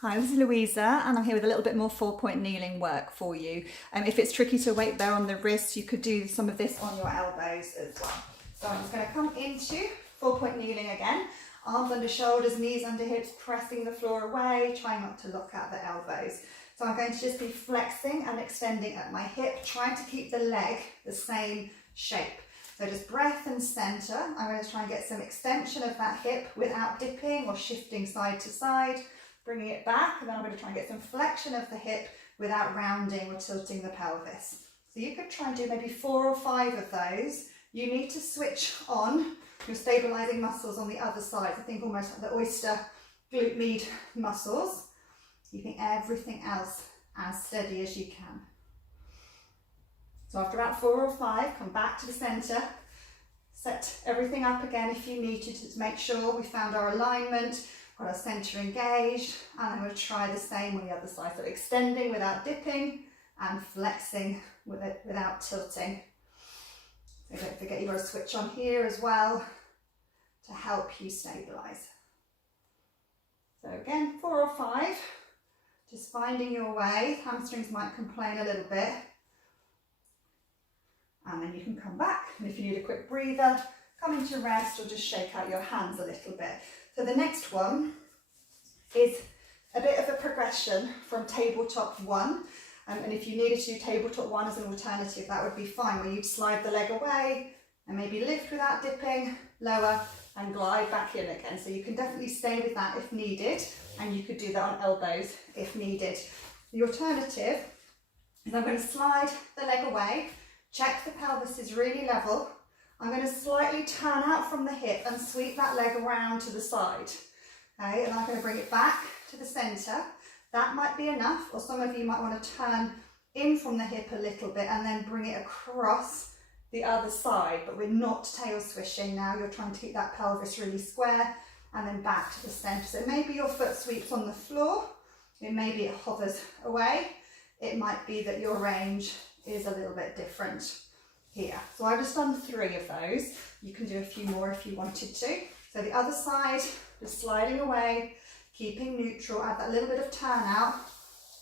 Hi, this is Louisa and I'm here with a little bit more 4-point kneeling work for you. If it's tricky to weight there on the wrists, you could do some of this on your elbows as well. So I'm just going to come into 4-point kneeling again. Arms under shoulders, knees under hips, pressing the floor away, trying not to lock out the elbows. So I'm going to just be flexing and extending at my hip, trying to keep the leg the same shape. So just breath and center. I'm going to try and get some extension of that hip without dipping or shifting side to side. Bringing it back, and then I'm going to try and get some flexion of the hip without rounding or tilting the pelvis. So you could try and do maybe 4 or 5 of those. You need to switch on your stabilizing muscles on the other side. I think almost like the oyster glute med muscles. Keeping everything else as steady as you can. So after about 4 or 5, come back to the center. Set everything up again if you need to make sure we found our alignment. Got our centre engaged, and I'm going to try the same on the other side. So extending without dipping and flexing without tilting. So don't forget you've got to switch on here as well to help you stabilise. So again, 4 or 5, just finding your way. Hamstrings might complain a little bit. And then you can come back, and if you need a quick breather, come into rest or just shake out your hands a little bit. So the next one is a bit of a progression from tabletop 1. And if you needed to do tabletop 1 as an alternative, that would be fine, where you'd slide the leg away and maybe lift without dipping, lower and glide back in again. So you can definitely stay with that if needed, and you could do that on elbows if needed. The alternative is I'm going to slide the leg away, check the pelvis is really level. I'm going to slightly turn out from the hip and sweep that leg around to the side. Okay, and I'm going to bring it back to the centre. That might be enough, or some of you might want to turn in from the hip a little bit and then bring it across the other side, but we're not tail swishing now. You're trying to keep that pelvis really square, and then back to the centre. So maybe your foot sweeps on the floor, it maybe it hovers away. It might be that your range is a little bit different here. So I've just done 3 of those. You can do a few more if you wanted to. So the other side, just sliding away, keeping neutral, add that little bit of turn out,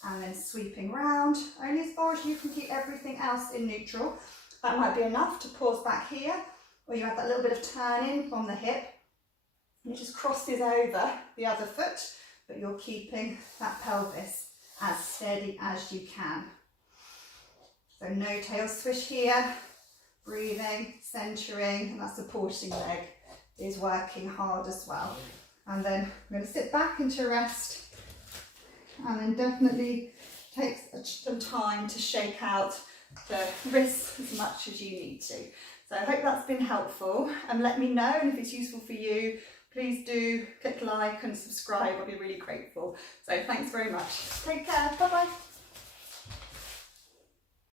and then sweeping round, only as far as you can keep everything else in neutral. That might be enough to pause back here, or you add that little bit of turn in from the hip, and it just crosses over the other foot, but you're keeping that pelvis as steady as you can. So no tail swish here. Breathing, centering, and that supporting leg is working hard as well. And then I'm going to sit back into rest, and then definitely take some time to shake out the wrists as much as you need to. So I hope that's been helpful, and let me know, and if it's useful for you, please do click like and subscribe. I'll be really grateful. So thanks very much. Take care. Bye bye.